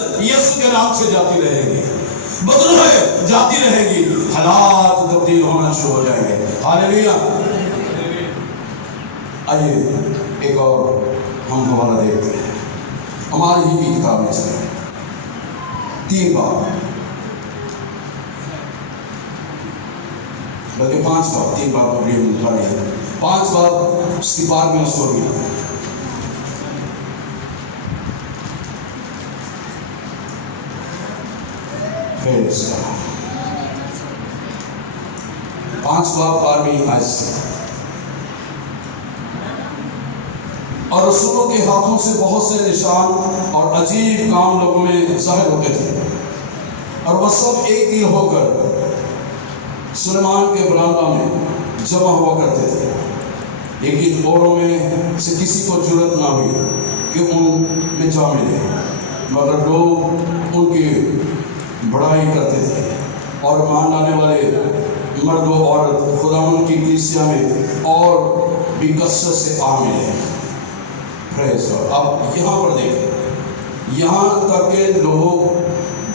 یسوع کے نام سے جاتی رہے گی، بدلے جاتی رہے گی، حالات تبدیل ہونا شروع ہو جائیں گے۔ ہاللیلویا۔ آئیے ایک اور ہم حوالہ دیکھتے ہیں ہماری ہی کی کتاب میں سے 3 باب، بلکہ 5 باب، 3 باب کو بھی پڑھے ہیں، 5 باب اس کی بعد میں سو گیا۔ پھر 5 باب 12ویں آیت سے، اور رسولوں کے ہاتھوں سے بہت سے نشان اور عجیب کام لوگوں میں ظاہر ہوتے تھے، اور وہ سب ایک دل ہو کر سلیمان کے برآمدہ میں جمع ہوا کرتے تھے، لیکن اوروں میں سے کسی کو جرأت نہ ہوئی کہ ان میں جا ملے، مگر لوگ ان کی بڑائی کرتے تھے، اور ایمان لانے والے مرد و عورت خداوند کی کلیسیا میں اور بھی کثرت سے آ ملے۔ اب یہاں پر دیکھیں، یہاں تک کہ لوگ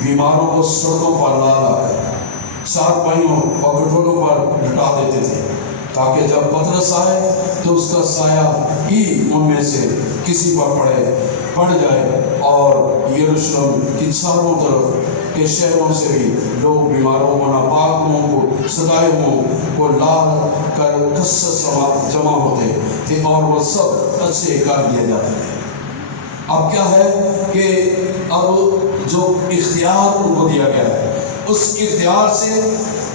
بیماروں کو سڑکوں پر لا کر چارپائیوں اور کٹوروں پر لٹا دیتے تھے، تاکہ جب پترس آئے تو اس کا سایہ ہی ان میں سے کسی پر پڑ جائے، اور یروشلم کی چاروں طرف کے شہروں سے بھی لوگ بیماروں کو، ناپاک لوگوں کو، ستائے کو لا کر کثرت جمع ہوتے تھے، اور وہ سب اچھے کر دیے جاتے تھے۔ اب کیا ہے کہ اب جو اختیار ان کو دیا گیا ہے، اس اختیار سے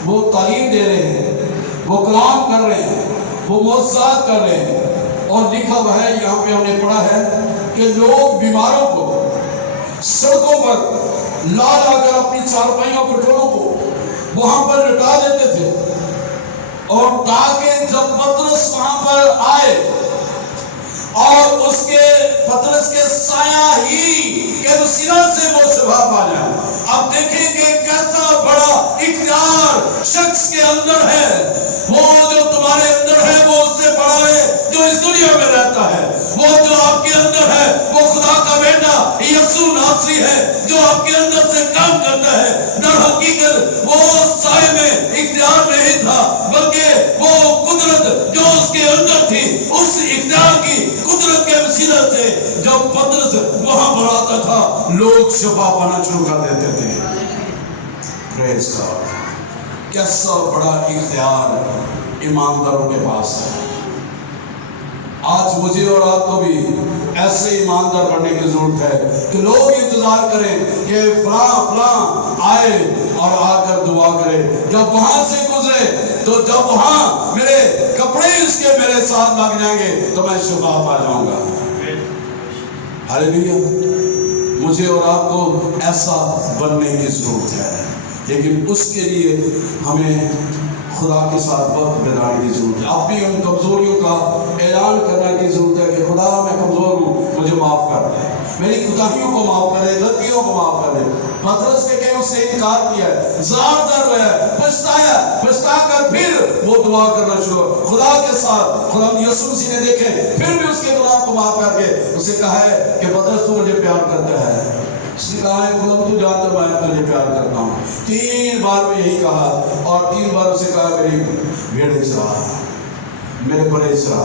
وہ تعلیم دے رہے ہیں، وہ کلام کر رہے ہیں، وہ معجزات کر رہے ہیں، اور لکھا ہوا ہے یہاں پہ ہم نے پڑھا ہے کہ لوگ بیماروں کو سڑکوں پر لا کر اپنی چارپائیوں کٹوروں کو وہاں پر لٹا دیتے تھے، اور تاکہ جب پترس وہاں پر آئے اور اس کے پترس کے سایہ ہی کے وسیلہ سے وہ شفا پا جائے۔ اب دیکھیں کہ کیسا بڑا اختیار شخص کے اندر ہے، وہ جو تمہارے اندر ہے وہ اس سے بڑا ہے جو اس دنیا میں رہتا ہے، وہ جو آپ کے اندر ہے وہ خدا کا بیٹا یسوع ناصری ہے جو آپ کے اندر سے کام کرتا ہے۔ در حقیقت وہ سائے میں اختیار نہیں تھا، بلکہ وہ قدرت جو اس کے اندر تھی، اس اختیار کی قدرت کے وسیلہ سے جب پترس وہاں پر آتا تھا لوگ شفا پانا شروع کر دیتے تھے۔ پریز گاڈ، کیسا بڑا اختیار ایمانداروں کے پاس ہے۔ آج مجھے اور آپ کو بھی ایسے ایماندار بننے کی ضرورت ہے کہ لوگ انتظار کریں کہ فلاں آئے اور آ کر دعا کرے، جب وہاں سے گزرے تو جب وہاں میرے کپڑے اس کے میرے ساتھ لگ جائیں گے تو میں شفا پا جاؤں گا۔ ہاللیلویا۔ مجھے اور آپ کو ایسا بننے کی ضرورت ہے، لیکن اس کے لیے ہمیں خدا کے ساتھ وقت بتانے کی ضرورت ہے، اپنی ان کمزوریوں کا اعلان کرنے کی ضرورت ہے کہ خدا میں کمزور ہوں، مجھے معاف کر دے، میری کوتاہیوں کو معاف کر دے، غلطیوں کو معاف کر دے۔ پترس نے کہ اس نے انکار کیا ہے، زار در ہوا ہے، پچھتا کر پھر وہ دعا کرنا شروع خدا کے ساتھ۔ خدا یسوع مسیح نے دیکھے پھر بھی اس کے گناہ کو معاف کر کے اسے کہا ہے کہ پترس تو مجھے پیار کرتا ہے۔ اس نے کہا ہے خدا تو جانتا میں تجھے پیار کرتا ہوں۔ 3 بار میں یہی کہا، اور 3 بار اسے کہا میری بھیڑیں چرا، میرے بڑے چرا۔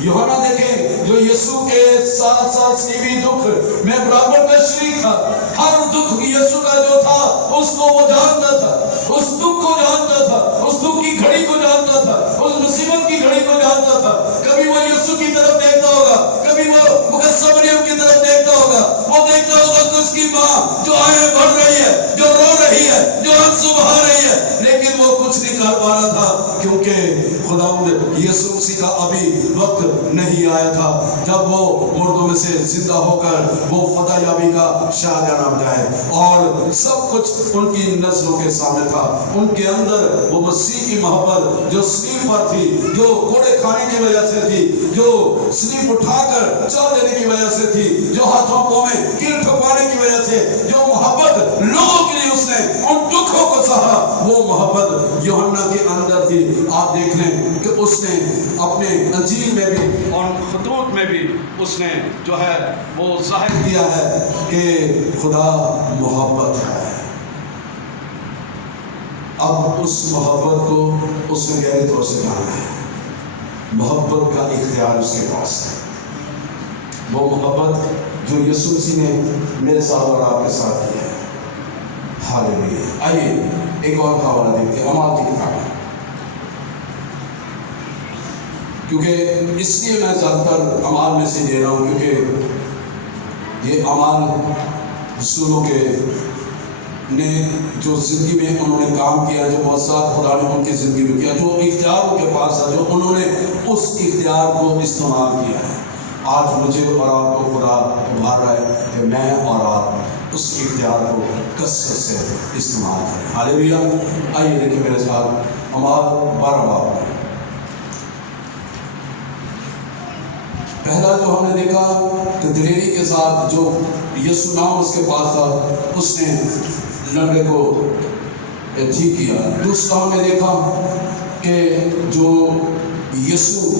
یوحنا دیکھیں جو یسوع کے ساتھ صلیبی دکھ میں برابر کا شریک تھا، ہر دکھ یسوع کا جو تھا اس کو وہ جانتا تھا، اس دکھ کو جانتا تھا، اس دکھ کی گھڑی کو جانتا تھا، اس مصیبت کی گھڑی کو جانتا تھا۔ کبھی وہ یسوع کی طرف دیکھتا ہوگا، کبھی وہ مقدسہ مریم کی طرف دیکھتا ہوگا، وہ دیکھتا ہوگا کہ اس کی ماں جو آہیں بھر رہی ہے، جو رو رہی ہے، جو آنسو بہا رہی ہے، لیکن وہ کچھ نہیں کر پا رہا تھا، کیونکہ خداوند یسوع مسیح کا ابھی وقت نہیں آیا تھا جب وہ مردوں میں سے زندہ ہو کر وہ فتح یابی کا شاہجہاں بن جائے، اور سب کچھ ان کی نظروں کے سامنے تھا۔ ان کے اندر وہ مسیح کی محبت جو صلیب پر تھی، جو کوڑے کھانے کی وجہ سے تھی، جو صلیب اٹھا کر چل دینے کی وجہ سے تھی، جو ہاتھوں پاؤں میں کیل ٹھکوانے کی وجہ سے جو محبت لوگوں کے لیے اس نے ان دکھوں کو سہا، وہ محبت یوحنا کے اندر تھی۔ آپ دیکھ لیں کہ اس نے اپنے انجیل میں بھی اور خطوط میں بھی اس نے جو ہے وہ ظاہر کیا ہے کہ خدا محبت ہے۔ اب اس محبت کو اس نے گہرے طور سے جانا ہے۔ محبت کا اختیار اس کے پاس ہے، وہ محبت جو یسوع مسیح نے میرے ساتھ اور آپ کے ساتھ کی ہے۔ ہاللیلویا۔ آئیے ایک اور حوالہ دیکھتے ہیں، اعمال کی کتاب، کیونکہ اس لیے میں زیادہ تر اعمال میں سے دے رہا ہوں کیونکہ یہ اعمال رسولوں کے نے جو زندگی میں انہوں نے کام کیا، جو معجزات خدا نے ان کی زندگی میں کیا، جو اختیار ان کے پاس تھا، جو انہوں نے اس اختیار کو استعمال کیا ہے۔ آج مجھے اور آپ کو خدا ابھار رہا ہے کہ میں اور آپ اس اختیار کو کثرت سے استعمال کریں۔ ہاللیلویا۔ آئیے دیکھیں میرے ساتھ اعمال 12 باب میں پہلا جو ہم نے دیکھا کہ دلیری کے ساتھ جو یسوع نام اس کے پاس تھا، اس نے لنگڑے کو ٹھیک کیا۔ دوسرا ہم نے دیکھا کہ جو یسوع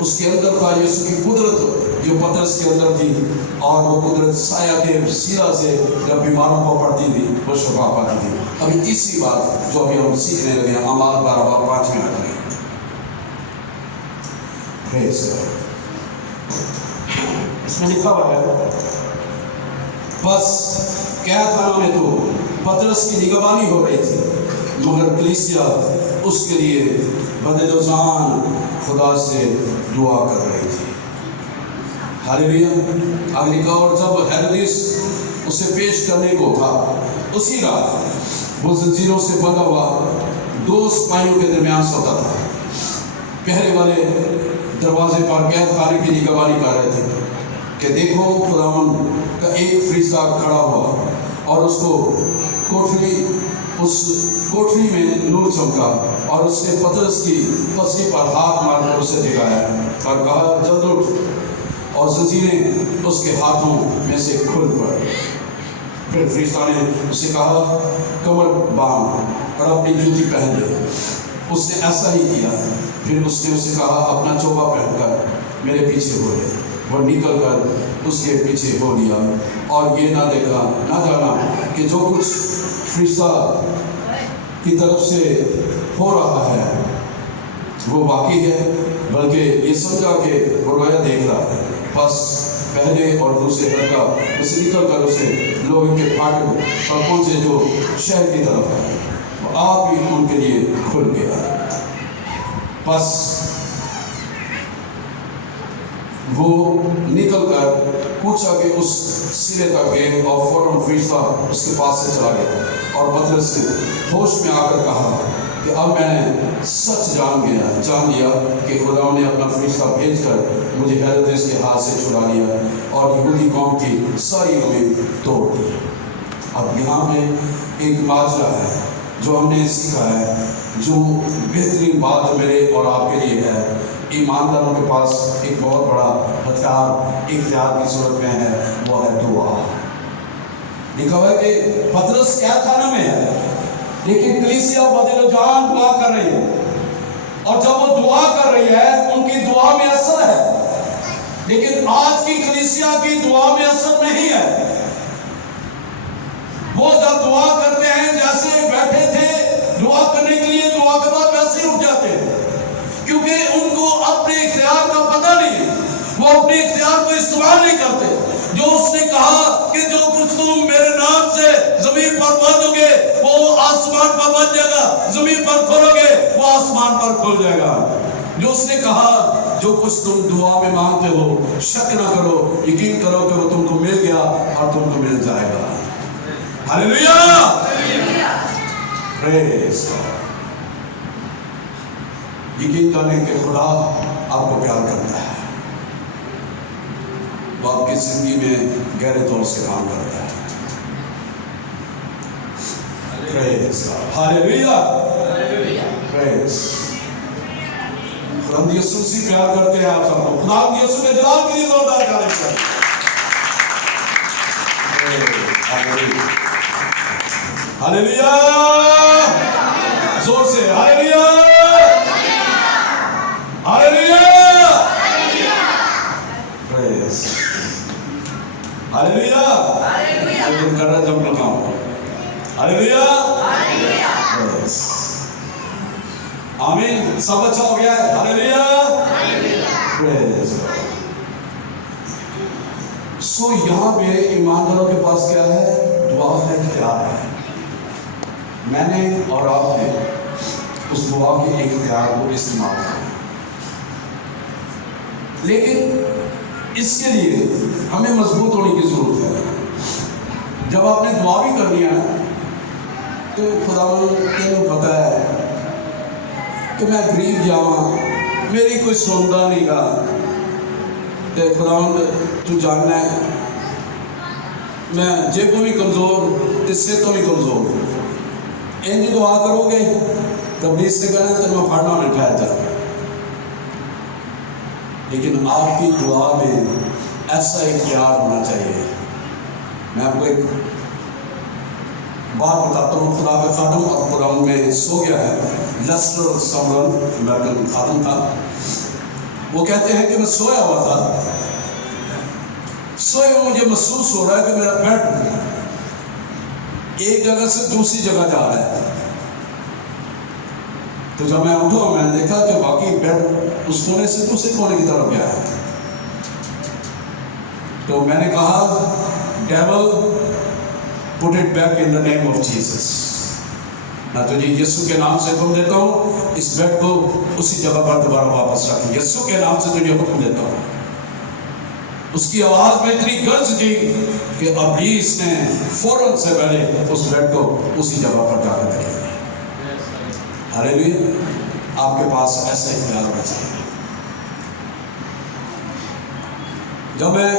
اس کے اندر تھا، یسوع کی قدرت جو پترس کے اندر تھی، اور وہ قدرت سایہ کے سیرا سے جب بیماروں کو پڑتی تھی وہ شفا پاتی تھی۔ ابھی تیسری بات جو ابھی ہم سیکھنے لگے ہیں، اعمال 12 باب 5 میں آتے ہیں۔ اس میں لکھا ہوا ہے، بس قید خانہ میں تو پترس کی نگہبانی ہو رہی تھی، مگر کلیسیا اس کے لیے بدل و جان خدا سے دعا کر رہی تھی۔ ہاللیلویا۔ آگے لکھا، اور جب ہیرودیس اسے پیش کرنے کو تھا، اسی رات وہ زنجیروں سے بندھا ہوا 2 سپاہیوں کے درمیان سوتا تھا۔ پہرے والے دروازے پر قید خانے کی نگہبانی کر رہے تھے کہ دیکھو خداوند کا ایک فرشتہ کھڑا ہوا اور اس کوٹھری میں نور چمکا، اور اس نے پترس کی پسلی پر ہاتھ مار کر اسے جگایا اور کہا، جلد اٹھ، اور زنجیریں اس کے ہاتھوں میں سے کھل پڑی۔ پھر فرشتہ نے اسے کہا، کمر باندھ اور اپنی جوتی پہن لے۔ اس نے ایسا ہی کیا۔ پھر اس نے اسے کہا، اپنا چوبا پہن کر میرے پیچھے ہو لے۔ وہ نکل کر اس کے پیچھے ہو لیا، اور یہ نہ دیکھا نہ جانا کہ جو کچھ فرشتہ کی طرف سے ہو رہا ہے وہ باقی ہے، بلکہ یہ سمجھا کہ وہ رویا دیکھ رہا ہے۔ بس پہلے اور دوسرے لڑکا اسے نکل کر اسے لوگوں کے پھاٹک پر پہنچے جو شہر کی طرف ہے، وہ آپ ہی ان کے لیے کھل گیا۔ بس وہ نکل کر پوچھا کہ اس سرے تک گئے، اور فوراً فرشتہ اس کے پاس سے چلا گیا، اور پترس نے ہوش میں آ کر کہا کہ اب میں نے سچ جان لیا کہ خدا نے اپنا فرشتہ بھیج کر مجھے ہیرودیس کے ہاتھ سے چھڑا لیا اور یہودی قوم کی ساری امید توڑ دی۔ اب یہاں پہ ایک ماجرا ہے جو ہم نے سیکھا ہے، جو بہترین بات جو میرے اور آپ کے لیے ہے۔ ایمانداروں کے پاس ایک بہت بڑا ہتھیار اختیار کی صورت میں ہے، وہ ہے دعا۔ لکھا ہوا ہے کہ پترس قید خانہ میں ہے، لیکن کلیسیا بدل و جان دعا کر رہی ہے، اور جب وہ دعا کر رہی ہے ان کی دعا میں اثر ہے، لیکن آج کی کلیسیا کی دعا میں اثر نہیں ہے۔ وہ جب دعا کرتے ہیں جیسے بیٹھے تھے دعا کرنے کے لیے، دعا کے بعد ویسے ہی اٹھ جاتے ہیں، کیونکہ ان کو اپنے اختیار کا پتہ نہیں، وہ اپنے اختیار کو استعمال نہیں کرتے۔ جو اس نے کہا کہ جو کچھ تم میرے نام سے زمین پر باندھو گے وہ آسمان پر بن جائے گا، زمین پر کھولو گے وہ آسمان پر کھل جائے گا۔ جو اس نے کہا جو کچھ تم دعا میں مانگتے ہو شک نہ کرو، یقین کرو کہ وہ تم کو مل گیا اور تم کو مل جائے گا۔ ہاللیلویا، پریز گاڈ۔ یقین کریں کہ خدا آپ کو پیار کرتا ہے، وہ آپ کی زندگی میں گہرے طور سے کام کرتا ہے۔ پریز گاڈ، ہاللیلویا، پریز۔ خدا یسوع مسیح پیار کرتے ہیں آپ سب کو۔ خدا یسوع کے جلال کے لیے زوردار تعریف کریں۔ ہاللیلویا، زور سے ہاللیلویا ہاللیلویا پریز ہاللیلویا لیکن کر رہا جب لگاؤں ہاللیلویا پریز آمین سب اچھا ہو گیا ہے ہاللیلویا پریز سو یہاں پہ ایمانداروں کے پاس کیا ہے دعا کا اختیار ہے میں نے اور آپ نے اس دعا کے اختیار کو استعمال کیا لیکن اس کے لیے ہمیں مضبوط ہونے کی ضرورت ہے جب آپ نے دعا بھی کرنی ہے تو خدا تینوں پتہ ہے کہ میں غریب جاواں میری کوئی سنتا نہیں گا تے خداوند تو جاننا ہے میں جیبوں بھی کمزور تے صحتوں بھی کمزور انج دعا کرو گے تو ابلیس نے کہنا تو میں پھاڑنا نہ ٹھہر جا لیکن آپ کی دعا میں ایسا اختیار ہونا چاہیے میں آپ کو ایک بات بتاتا ہوں خدا کا خادم اور پروگرام میں سو گیا ہے لیسٹر سمرن امریکن خادم تھا وہ کہتے ہیں کہ میں سویا ہوا تھا سوئے مجھے محسوس ہو رہا ہے کہ میرا بیڈ ایک جگہ سے دوسری جگہ جا رہا ہے تو جب میں اٹھا میں نے دیکھا کہ واقعی بیڈ اس کونے سے دوسرے کونے کی طرف گیا ہے تو میں نے کہا dual put it back in the name of Jesus میں تجھے یسوع کے نام سے حکم دیتا ہوں اس بیڈ کو اسی جگہ پر دوبارہ واپس رکھ یسوع کے نام سے تجھے حکم دیتا ہوں اس کی آواز میں اتنی گرج تھی کہ ابلیس نے فوراً سے پہلے اس بیڈ کو اسی جگہ پر جا کر دیا ہاللیلویا آپ کے پاس ایسا اختیار ہونا چاہیے جب میں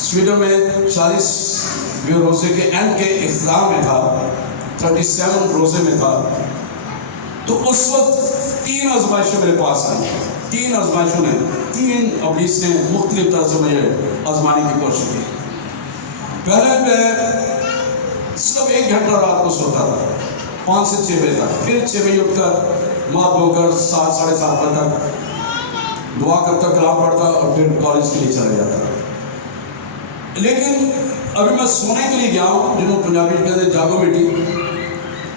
سویڈن میں 40 روزے کے اینڈ کے اختتام میں تھا 37 روزے میں تھا تو اس وقت 3 آزمائشیں میرے پاس آئی 3 آزمائشوں نے 3 ابلیس نے مختلف طرح سے مجھے آزمانے کی کوشش کی پہلے میں صرف 1 گھنٹہ رات کو سوتا تھا 5 سے 6 بجے تک پھر 6 بجے اٹھ کر منہ دھو کر 7 ساڑھے 7 بجے تک دعا کرتا کلام پڑھتا اور پھر کالج کے لیے چلا جاتا لیکن ابھی میں سونے کے لیے گیا ہوں جنہوں پنجابی کہتے ہیں جاگو بیٹی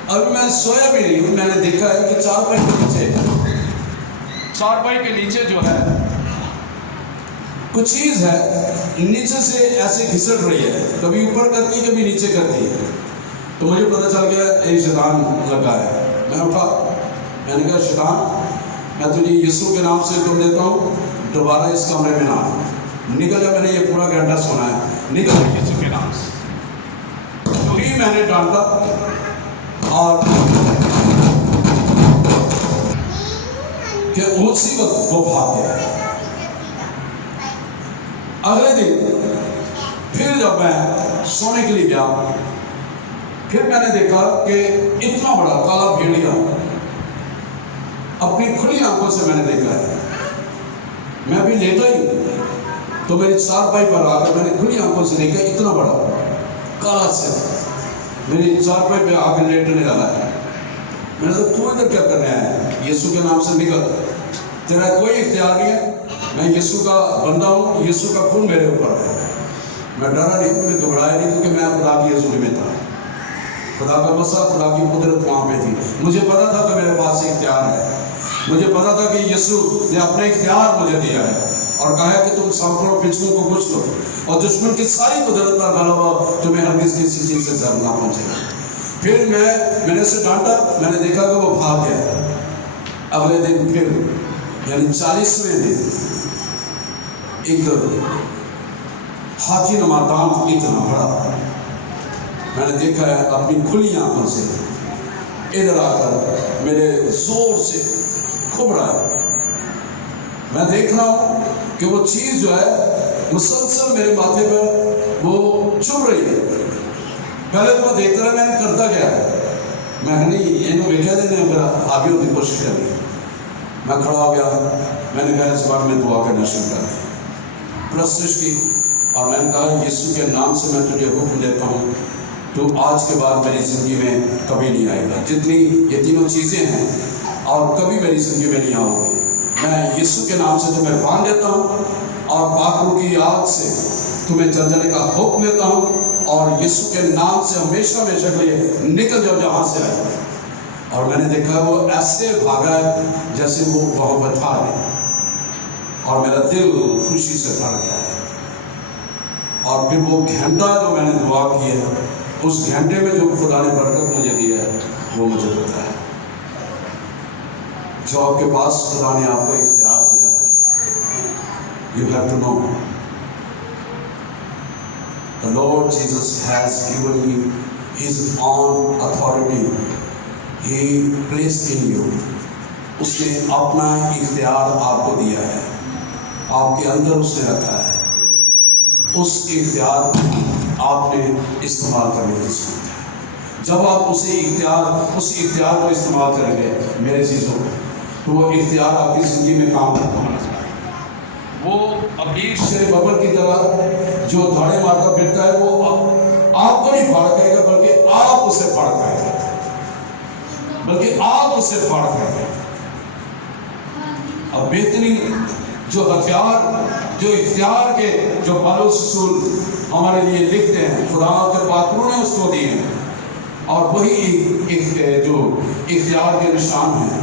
ابھی میں سویا بھی نہیں ہوں میں نے دیکھا ہے کہ چارپائی کے نیچے جو ہے کچھ چیز ہے نیچے سے ایسے گھسٹ رہی ہے کبھی اوپر کرتی ہے کبھی نیچے کرتی ہے تو مجھے پتہ چل گیا ایک شیطان لگا ہے میں اٹھا میں نے کہا شیطان میں تجھے یسوع کے نام سے حکم دیتا ہوں دوبارہ اس کمرے میں نہ نکل جا میں نے یہ پورا گھنٹہ سنا ہے نکل یسوع کے نام سے بھی میں نے ڈانٹا اور کہ اسی وقت وہ بھاگ گیا اگلے دن پھر جب میں سونے کے لیے گیا پھر میں نے دیکھا کہ اتنا بڑا کالا بھیڑیا اپنی کھلی آنکھوں سے میں نے دیکھا ہے میں ابھی لیٹا ہی تو میری چارپائی پر آ کر میں نے کھلی آنکھوں سے دیکھا اتنا بڑا کالا سے میری چارپائی پہ آ کے لیٹنے لگا ہے میں نے کہا تو ادھر کیا کرنے آیا ہے یسوع کے نام سے نکل تیرا کوئی اختیار نہیں ہے میں یسوع کا بندہ ہوں یسوع کا خون میرے اوپر ہے میں ڈرا نہیں مجھے گھبرایا نہیں کیونکہ میں خدا کی حضوری میں تھا خدا کا مسئلہ خدا کی قدرت وہاں پہ تھی مجھے پتا تھا کہ میرے پاس اختیار ہے مجھے پتا تھا کہ یسوع نے اپنے اختیار مجھے دیا ہے اور کہا ہے کہ تم سانپوں پچھلوں کو کچھ لو اور دشمن کی ساری قدرت کا غلبہ تمہیں ہرگز کسی چیز سے ضرور نہ پہنچے گا پھر میں نے اسے ڈانٹا میں نے دیکھا کہ وہ بھاگ گیا اگلے دن پھر یعنی 40ویں دن ایک ہاتھی نما دانت اتنا بڑا میں نے دیکھا ہے اپنی کھلی آنکھوں سے ادھر آ کر میرے زور سے کھب رہا ہے میں دیکھ رہا ہوں کہ وہ چیز جو ہے مسلسل میرے ماتھے پر وہ چبھ رہی ہے پہلے تو میں دیکھ رہا میں نے کرتا کیا ہے میں نہیں انہوں ویکھا دینے میرا آگے ہونے کی کوشش کر رہی میں کھڑا ہو گیا میں نے کہا اس بار میں دعا کرنا شروع کر دی پرستش کی اور میں نے کہا یسوع کے نام سے میں تجھے حکم دیتا ہوں تو آج کے بعد میری زندگی میں کبھی نہیں آئے گا۔ جتنی یہ تینوں چیزیں ہیں اور کبھی میری زندگی میں نہیں آؤں گی۔ میں یسوع کے نام سے تمہیں باندھ دیتا ہوں اور پاک روح کی یاد سے تمہیں چل جانے کا حکم دیتا ہوں، اور یسوع کے نام سے ہمیشہ ہمیشہ کے لیے نکل جاؤ جہاں سے آئے۔ اور میں نے دیکھا وہ ایسے بھاگا ہے جیسے وہ وہاں پر تھا نہیں، اور میرا دل خوشی سے بھر گیا ہے۔ اور پھر وہ گھنٹہ جو میں نے دعا کی ہے، اس گھنٹے میں جو خدا نے برکت مجھے دی ہے وہ مجھے پتا ہے۔ جو آپ کے پاس خدا نے آپ کو اختیار دیا ہے، you have to know the Lord Jesus has given you his own authority. He placed in you. اس نے اپنا اختیار آپ کو دیا ہے، آپ کے اندر اس نے رکھا ہے۔ اس اختیار کو آپ نے استعمال کرنے کی ضرورت ہے۔ جب آپ اس اختیار کو استعمال کریں گے میرے عزیزوں، تو وہ اختیار آپ کی زندگی میں کام کرتا ہونا چاہیے۔ وہ ابلیس شیر ببر کی طرح جو دھاڑے مارتا پھرتا ہے، وہ آپ کو نہیں پھاڑکائے گا، بلکہ آپ اسے پھاڑکائے گا، اب بہترین جو اختیار کے جو پالوس رسول ہمارے لیے لکھتے ہیں، خدا کے پاتروں نے اس کو دیے ہیں، اور وہی جو اختیار کے نشان ہیں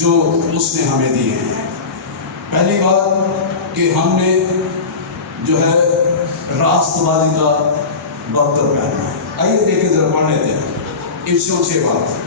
جو اس نے ہمیں دیے ہیں۔ پہلی بات کہ ہم نے جو ہے راست بازی کا بختر پہننا ہے۔ آئیے دیکھیں ذرا، پڑھ لیتے ہیں افسیوں 6 بات۔